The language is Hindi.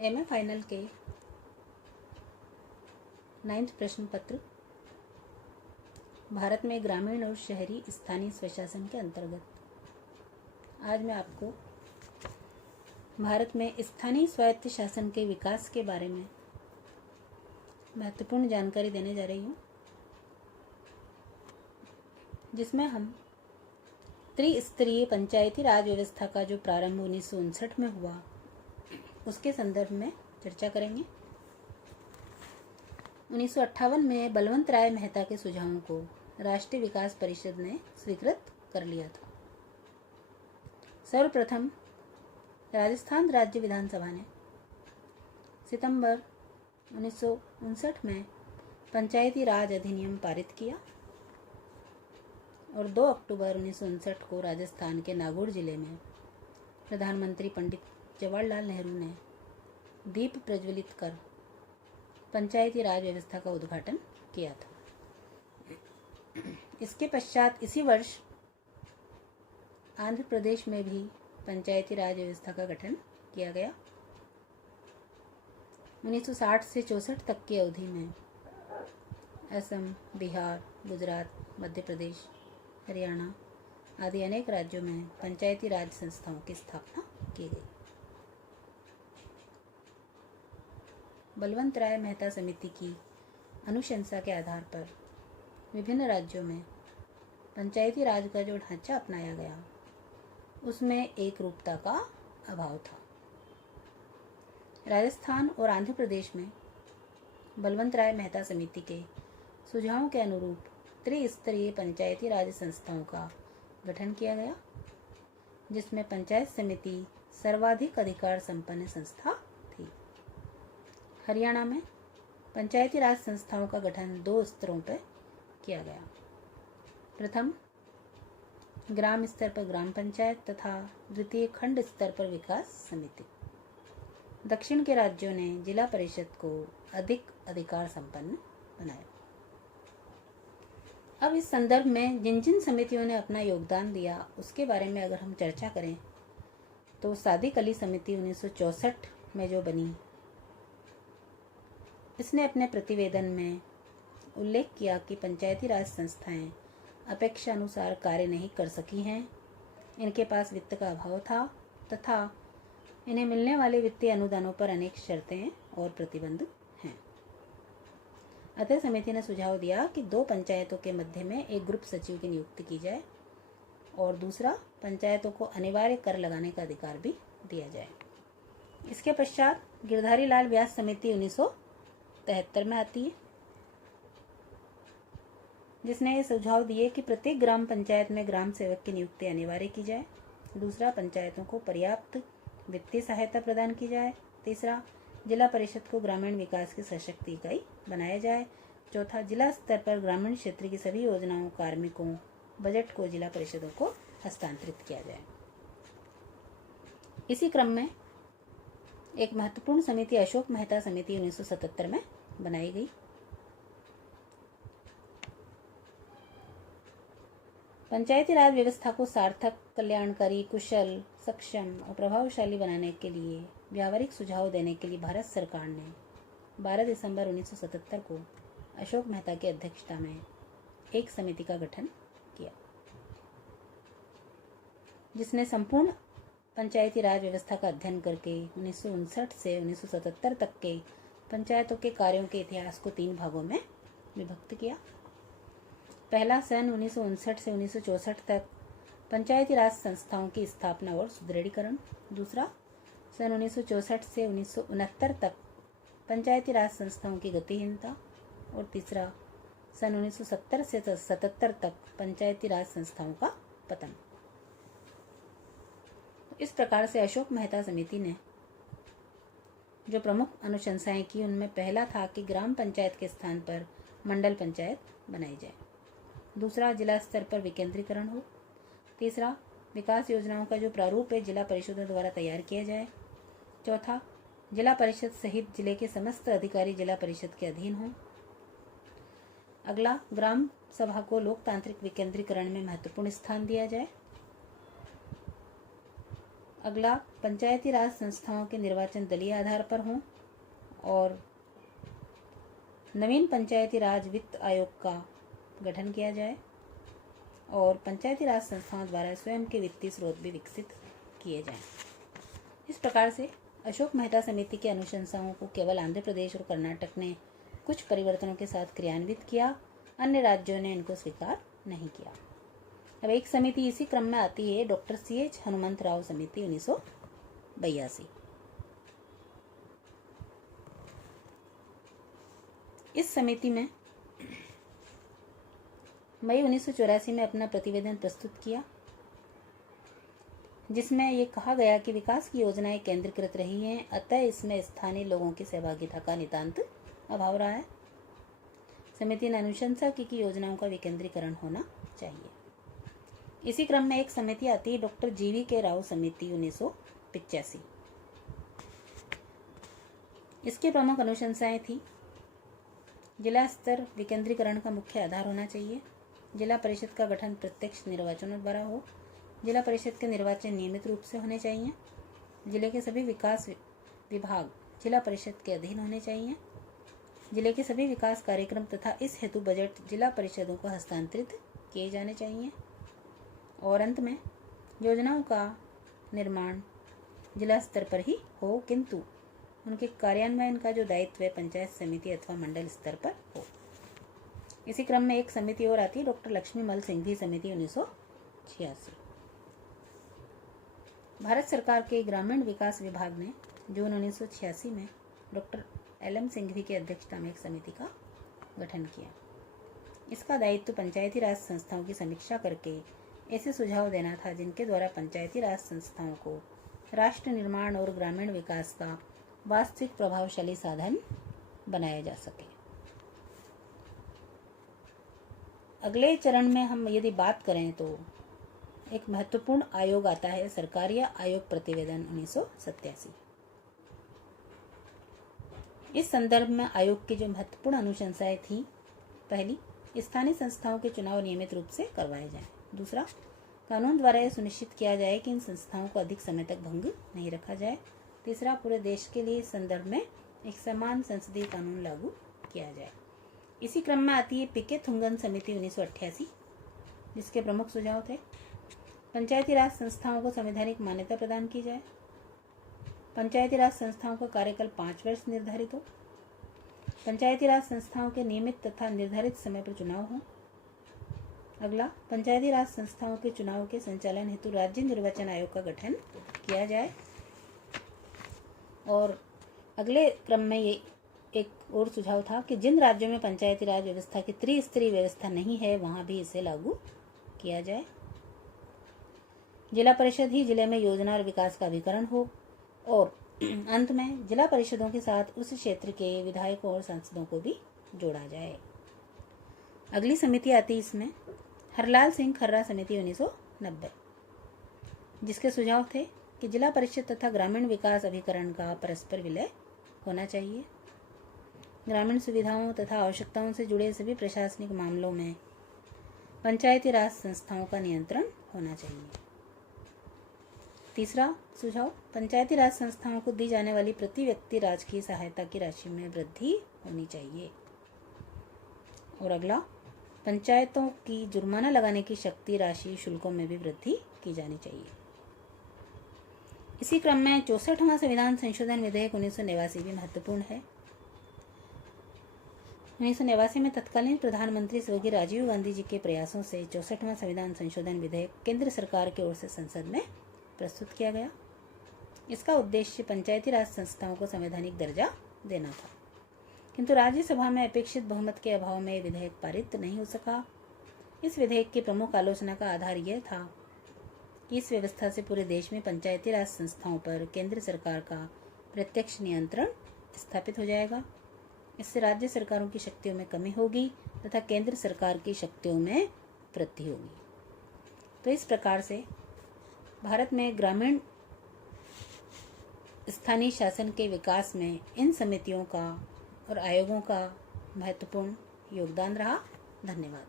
एमए फाइनल के 9th प्रश्न पत्र भारत में ग्रामीण और शहरी स्थानीय स्वशासन के अंतर्गत आज मैं आपको भारत में स्थानीय स्वायत्त शासन के विकास के बारे में महत्वपूर्ण जानकारी देने जा रही हूँ, जिसमें हम त्रिस्तरीय पंचायती राज व्यवस्था का जो प्रारंभ 1959 में हुआ उसके संदर्भ में चर्चा करेंगे। 1958 में बलवंत राय मेहता के सुझावों को राष्ट्रीय विकास परिषद ने स्वीकृत कर लिया था। सर्वप्रथम राजस्थान राज्य विधानसभा ने सितंबर 1959 में पंचायती राज अधिनियम पारित किया और 2 अक्टूबर 1959 को राजस्थान के नागौर जिले में प्रधानमंत्री पंडित जवाहरलाल नेहरू ने दीप प्रज्वलित कर पंचायती राज व्यवस्था का उद्घाटन किया था। इसके पश्चात इसी वर्ष आंध्र प्रदेश में भी पंचायती राज व्यवस्था का गठन किया गया। 1960 से 64 तक की अवधि में असम, बिहार, गुजरात, मध्य प्रदेश, हरियाणा आदि अनेक राज्यों में पंचायती राज संस्थाओं की स्थापना की गई। बलवंत राय मेहता समिति की अनुशंसा के आधार पर विभिन्न राज्यों में पंचायती राज का जो ढांचा अपनाया गया उसमें एक रूपता का अभाव था। राजस्थान और आंध्र प्रदेश में बलवंत राय मेहता समिति के सुझावों के अनुरूप त्रिस्तरीय पंचायती राज संस्थाओं का गठन किया गया, जिसमें पंचायत समिति सर्वाधिक अधिकार संपन्न संस्था थी। हरियाणा में पंचायती राज संस्थाओं का गठन 2 स्तरों पर किया गया। प्रथम ग्राम स्तर पर ग्राम पंचायत तथा द्वितीय खंड स्तर पर विकास समिति। दक्षिण के राज्यों ने जिला परिषद को अधिक अधिकार संपन्न बनाया। अब इस संदर्भ में जिन जिन समितियों ने अपना योगदान दिया उसके बारे में अगर हम चर्चा करें तो सादिक अली समिति 1964 में जो बनी, इसने अपने प्रतिवेदन में उल्लेख किया कि पंचायती राज संस्थाएं अपेक्षा अनुसार कार्य नहीं कर सकी हैं, इनके पास वित्त का अभाव था तथा इन्हें मिलने वाले वित्तीय अनुदानों पर अनेक शर्तें और प्रतिबंध हैं। अतः समिति ने सुझाव दिया कि 2 पंचायतों के मध्य में एक ग्रुप सचिव की नियुक्ति की जाए और दूसरा पंचायतों को अनिवार्य कर लगाने का अधिकार भी दिया जाए। इसके पश्चात गिरधारी लाल व्यास समिति 1973 में आती है, जिसने ये सुझाव दिए कि प्रत्येक ग्राम पंचायत में ग्राम सेवक की नियुक्ति अनिवार्य की जाए। दूसरा, पंचायतों को पर्याप्त वित्तीय सहायता प्रदान की जाए। तीसरा, जिला परिषद को ग्रामीण विकास की सशक्त इकाई बनाया जाए। चौथा, जिला स्तर पर ग्रामीण क्षेत्र की सभी योजनाओं, कार्मिकों, बजट को जिला परिषदों को हस्तांतरित किया जाए। इसी क्रम में एक महत्वपूर्ण समिति अशोक मेहता समिति 1977 में बनाई गई। पंचायती राज व्यवस्था को सार्थक, कल्याणकारी, कुशल, सक्षम और प्रभावशाली बनाने के लिए व्यावहारिक सुझाव देने के लिए भारत सरकार ने 12 दिसंबर 1977 को अशोक मेहता की अध्यक्षता में एक समिति का गठन किया, जिसने संपूर्ण पंचायती राज व्यवस्था का अध्ययन करके 1959 से 1977 तक के पंचायतों के कार्यों के इतिहास को 3 भागों में विभक्त किया। पहला, सन 1959 से 1964 तक पंचायती राज संस्थाओं की स्थापना और सुदृढ़ीकरण। दूसरा, सन 1964 से 1969 तक पंचायती राज संस्थाओं की गतिहीनता। और तीसरा, सन 1970 से 77 तक पंचायती राज संस्थाओं का पतन। इस प्रकार से अशोक मेहता समिति ने जो प्रमुख अनुशंसाएं की, उनमें पहला था कि ग्राम पंचायत के स्थान पर मंडल पंचायत बनाई जाए। दूसरा, जिला स्तर पर विकेंद्रीकरण हो। तीसरा, विकास योजनाओं का जो प्रारूप है जिला परिषदों द्वारा तैयार किया जाए। चौथा, जिला परिषद सहित जिले के समस्त अधिकारी जिला परिषद के अधीन हों। अगला, ग्राम सभा को लोकतांत्रिक विकेंद्रीकरण में महत्वपूर्ण स्थान दिया जाए। अगला, पंचायती राज संस्थाओं के निर्वाचन दलीय आधार पर हों और नवीन पंचायती राज वित्त आयोग का गठन किया जाए और पंचायती राज संस्थाओं द्वारा स्वयं के वित्तीय स्रोत भी विकसित किए जाएं। इस प्रकार से अशोक मेहता समिति के अनुशंसाओं को केवल आंध्र प्रदेश और कर्नाटक ने कुछ परिवर्तनों के साथ क्रियान्वित किया, अन्य राज्यों ने इनको स्वीकार नहीं किया। अब एक समिति इसी क्रम में आती है, डॉक्टर C.H. हनुमंतराव समिति 1982। इस समिति में मई 1984 में अपना प्रतिवेदन प्रस्तुत किया, जिसमें ये कहा गया कि विकास की योजनाएं केंद्रीकृत रही हैं, अतः इसमें स्थानीय लोगों की सहभागिता का नितांत अभाव रहा है। समिति ने अनुशंसा की कि योजनाओं का विकेंद्रीकरण होना चाहिए। इसी क्रम में एक समिति आती है, डॉक्टर G.V.K. राव समिति 1985। इसकी प्रमुख अनुशंसाएं थी, जिला स्तर विकेंद्रीकरण का मुख्य आधार होना चाहिए, जिला परिषद का गठन प्रत्यक्ष निर्वाचनों द्वारा हो, जिला परिषद के निर्वाचन नियमित रूप से होने चाहिए, जिले के सभी विकास विभाग जिला परिषद के अधीन होने चाहिए, जिले के सभी विकास कार्यक्रम तथा इस हेतु बजट जिला परिषदों को हस्तांतरित किए जाने चाहिए और अंत में योजनाओं का निर्माण जिला स्तर पर ही हो, किंतु उनके कार्यान्वयन का जो दायित्व है पंचायत समिति अथवा मंडल स्तर पर हो। इसी क्रम में एक समिति और आती है, डॉक्टर लक्ष्मीमल सिंघवी समिति 1986। भारत सरकार के ग्रामीण विकास विभाग ने जून 1986 में डॉक्टर L.M. सिंघवी की अध्यक्षता में एक समिति का गठन किया। इसका दायित्व पंचायती राज संस्थाओं की समीक्षा करके ऐसे सुझाव देना था जिनके द्वारा पंचायती राज संस्थाओं को राष्ट्र निर्माण और ग्रामीण विकास का वास्तविक प्रभावशाली साधन बनाया जा सके। अगले चरण में हम यदि बात करें तो एक महत्वपूर्ण आयोग आता है, सरकारिया आयोग प्रतिवेदन 1987। इस संदर्भ में आयोग की जो महत्वपूर्ण अनुशंसाएं थी, पहली, स्थानीय संस्थाओं के चुनाव नियमित रूप से करवाए जाएं। दूसरा, कानून द्वारा यह सुनिश्चित किया जाए कि इन संस्थाओं को अधिक समय तक भंग नहीं रखा जाए। तीसरा, पूरे देश के लिए इस संदर्भ में एक समान संसदीय कानून लागू किया जाए। इसी क्रम में आती है पीके थुंगन समिति 1988, जिसके प्रमुख सुझाव थे, पंचायती राज संस्थाओं को संवैधानिक मान्यता प्रदान की जाए, पंचायती राज संस्थाओं का कार्यकाल 5 वर्ष निर्धारित हो, पंचायती राज संस्थाओं के नियमित तथा निर्धारित समय पर चुनाव हो। अगला, पंचायती राज संस्थाओं के चुनाव के संचालन हेतु राज्य निर्वाचन आयोग का गठन किया जाए। और अगले क्रम में ये एक और सुझाव था कि जिन राज्यों में पंचायती राज व्यवस्था की त्रिस्तरीय व्यवस्था नहीं है, वहां भी इसे लागू किया जाए। जिला परिषद ही जिले में योजना और विकास का अभिकरण हो और अंत में जिला परिषदों के साथ उस क्षेत्र के विधायकों और सांसदों को भी जोड़ा जाए। अगली समिति आती इसमें हरलाल सिंह खर्रा समिति 1990, जिसके सुझाव थे कि जिला परिषद तथा ग्रामीण विकास अभिकरण का परस्पर विलय होना चाहिए। ग्रामीण सुविधाओं तथा आवश्यकताओं से जुड़े सभी प्रशासनिक मामलों में पंचायती राज संस्थाओं का नियंत्रण होना चाहिए। तीसरा सुझाव, पंचायती राज संस्थाओं को दी जाने वाली प्रति व्यक्ति राजकीय सहायता की राशि में वृद्धि होनी चाहिए। और अगला, पंचायतों की जुर्माना लगाने की शक्ति, राशि, शुल्कों में भी वृद्धि की जानी चाहिए। इसी क्रम में 64वां संविधान संशोधन विधेयक 1989 भी महत्वपूर्ण है। 1989 में तत्कालीन प्रधानमंत्री स्वर्गीय राजीव गांधी जी के प्रयासों से 64वां संविधान संशोधन विधेयक केंद्र सरकार की ओर से संसद में प्रस्तुत किया गया। इसका उद्देश्य पंचायती राज संस्थाओं को संवैधानिक दर्जा देना था, किंतु राज्यसभा में अपेक्षित बहुमत के अभाव में विधेयक पारित नहीं हो सका। इस विधेयक की प्रमुख आलोचना का आधार यह था कि इस व्यवस्था से पूरे देश में पंचायती राज संस्थाओं पर केंद्र सरकार का प्रत्यक्ष नियंत्रण स्थापित हो जाएगा। इससे राज्य सरकारों की शक्तियों में कमी होगी तथा केंद्र सरकार की शक्तियों में वृद्धि होगी। तो इस प्रकार से भारत में ग्रामीण स्थानीय शासन के विकास में इन समितियों का और आयोगों का महत्वपूर्ण योगदान रहा। धन्यवाद।